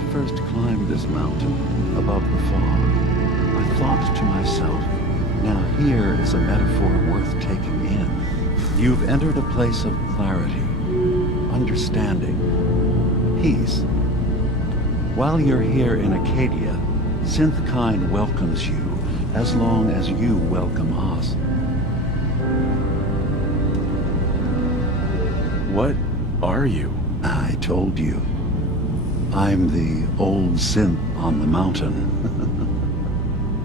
I first climbed this mountain above the fog, I thought to myself, now here is a metaphor worth taking in. You've entered a place of clarity, understanding, peace. While you're here in Acadia, Synthkind welcomes you as long as you welcome us. What are you? I told you. I'm the old synth on the mountain.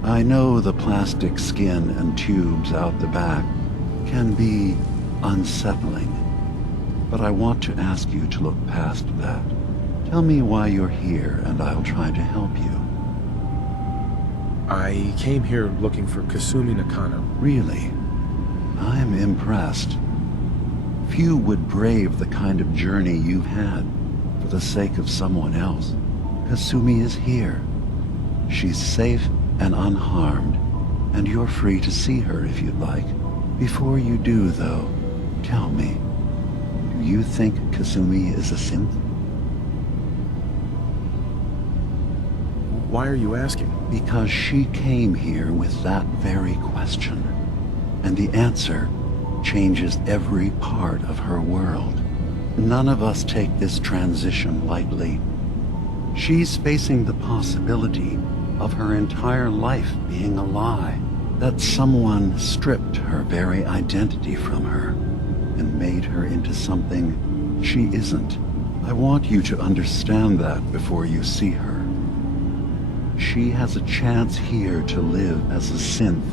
I know the plastic skin and tubes out the back can be unsettling, but I want to ask you to look past that. Tell me why you're here and I'll try to help you. I came here looking for Kasumi Nakano. Really? I'm impressed. Few would brave the kind of journey you've had for the sake of someone else. Kasumi is here. She's safe and unharmed, and you're free to see her if you'd like. Before you do, though, tell me, do you think Kasumi is a synth? Why are you asking? Because she came here with that very question, and the answer changes every part of her world. None of us take this transition lightly. She's facing the possibility of her entire life being a lie, that someone stripped her very identity from her and made her into something she isn't. I want you to understand that before you see her. She has a chance here to live as a synth,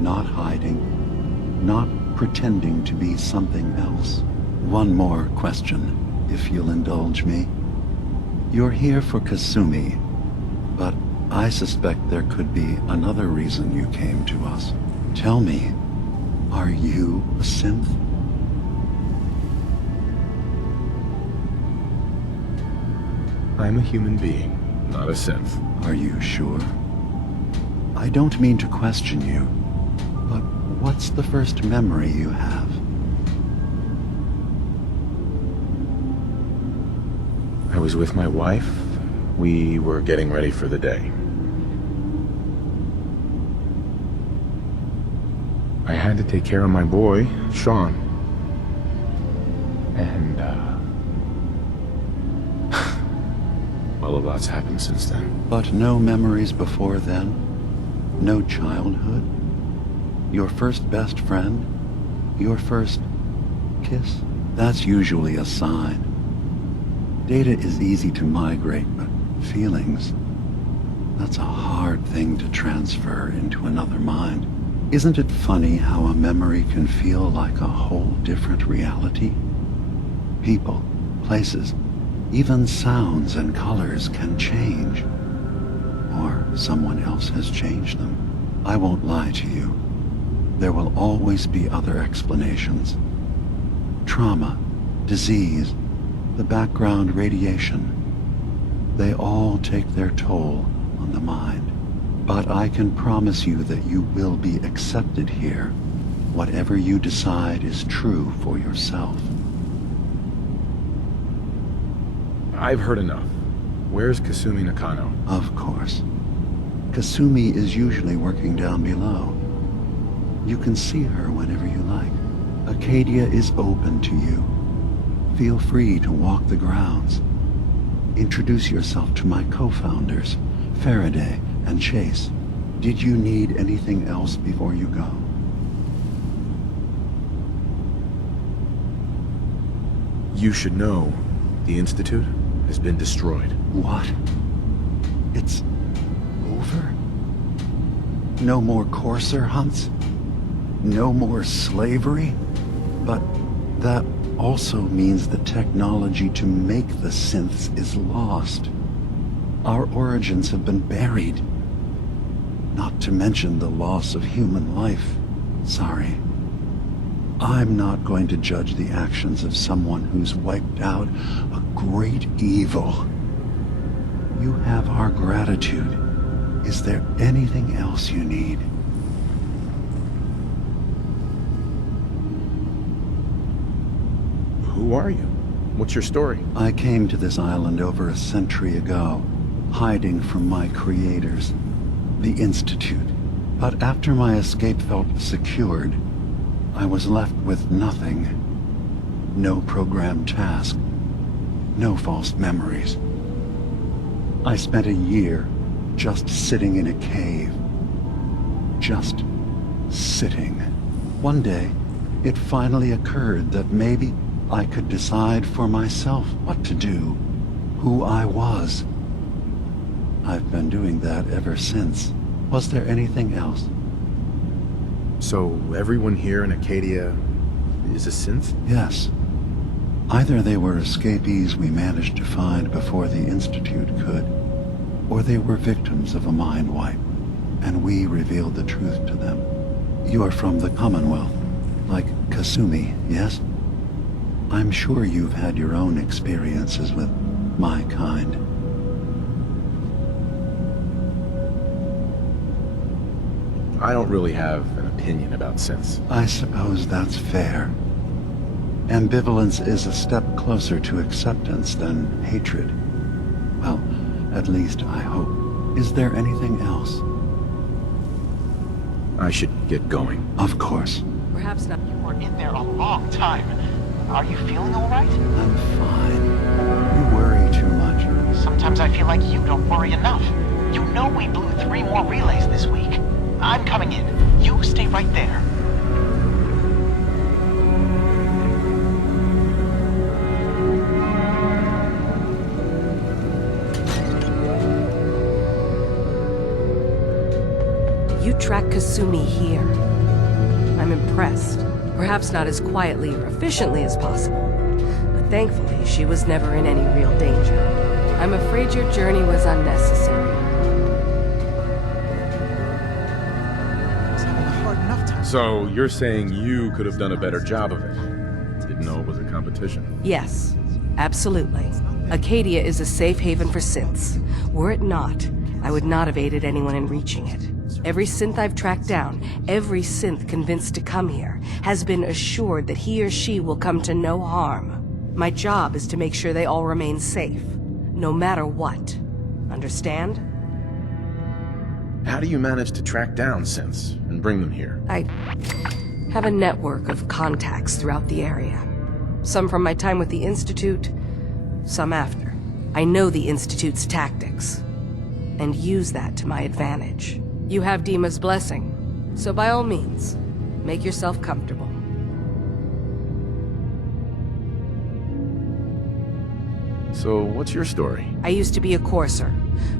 not hiding, not pretending to be something else. One more question, if you'll indulge me. You're here for Kasumi, but I suspect there could be another reason you came to us. Tell me, are you a synth? I'm a human being, not a synth. Are you sure? I don't mean to question you, but what's the first memory you have? I was with my wife. We were getting ready for the day. I had to take care of my boy, Sean. And, well, a lot's happened since then. But no memories before then? No childhood? Your first best friend? Your first kiss? That's usually a sign. Data is easy to migrate, but feelings, that's a hard thing to transfer into another mind. Isn't it funny how a memory can feel like a whole different reality? People, places, even sounds and colors can change. Or someone else has changed them. I won't lie to you. There will always be other explanations. Trauma, disease, the background radiation. They all take their toll on the mind. But I can promise you that you will be accepted here, whatever you decide is true for yourself. I've heard enough. Where's Kasumi Nakano? Of course. Kasumi is usually working down below. You can see her whenever you like. Acadia is open to you. Feel free to walk the grounds. Introduce yourself to my co-founders, Faraday and Chase. Did you need anything else before you go? You should know, the Institute has been destroyed. What? It's over? No more courser hunts? No more slavery? But that also means the technology to make the synths is lost. Our origins have been buried. Not to mention the loss of human life. Sorry. I'm not going to judge the actions of someone who's wiped out a great evil. You have our gratitude. Is there anything else you need? Who are you? What's your story? I came to this island over a century ago, hiding from my creators, the Institute. But after my escape felt secured, I was left with nothing. No programmed task. No false memories. I spent a year just sitting in a cave. Just sitting. One day, it finally occurred that maybe I could decide for myself what to do, who I was. I've been doing that ever since. Was there anything else? So everyone here in Acadia is a synth? Yes. Either they were escapees we managed to find before the Institute could, or they were victims of a mind wipe, and we revealed the truth to them. You are from the Commonwealth, like Kasumi, yes? I'm sure you've had your own experiences with my kind. I don't really have an opinion about synths. I suppose that's fair. Ambivalence is a step closer to acceptance than hatred. Well, at least I hope. Is there anything else? I should get going. Of course. Perhaps not. You were in there a long time. Are you feeling all right? I'm fine. You worry too much. Sometimes I feel like you don't worry enough. You know we blew 3 more relays this week. I'm coming in. You stay right there. You track Kasumi here. I'm impressed. Perhaps not as quietly or efficiently as possible, but thankfully she was never in any real danger. I'm afraid your journey was unnecessary. So you're saying you could have done a better job of it? Didn't know it was a competition. Yes, absolutely. Acadia is a safe haven for synths. Were it not, I would not have aided anyone in reaching it. Every synth I've tracked down, every synth convinced to come here, has been assured that he or she will come to no harm. My job is to make sure they all remain safe, no matter what. Understand? How do you manage to track down synths and bring them here? I have a network of contacts throughout the area. Some from my time with the Institute, some after. I know the Institute's tactics, and use that to my advantage. You have DiMa's blessing, so by all means, make yourself comfortable. So what's your story? I used to be a courser,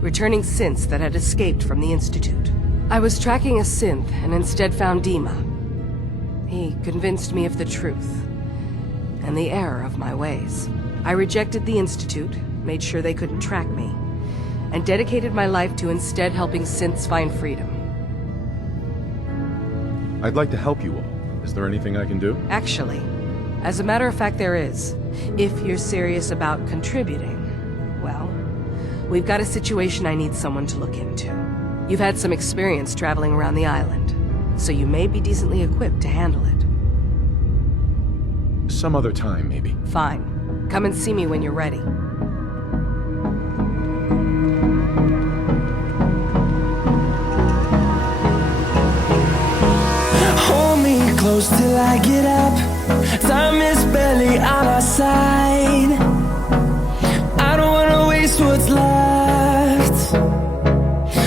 returning synths that had escaped from the Institute. I was tracking a synth and instead found DiMa. He convinced me of the truth and the error of my ways. I rejected the Institute, made sure they couldn't track me, and dedicated my life to instead helping synths find freedom. I'd like to help you all. Is there anything I can do? Actually, as a matter of fact, there is. If you're serious about contributing, well, we've got a situation I need someone to look into. You've had some experience traveling around the island, so you may be decently equipped to handle it. Some other time, maybe. Fine. Come and see me when you're ready. Hold me close till I get up. Time is barely on our side. I don't wanna waste what's left.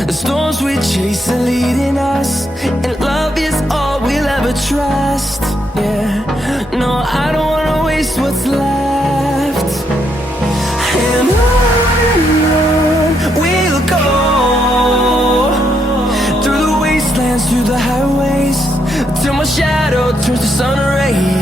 The storms we chase are leading us, and love is all we'll ever trust. Yeah, no, I don't wanna waste what's left. And on we'll go, through the wastelands, through the highways, till my shadow turns to sun rays.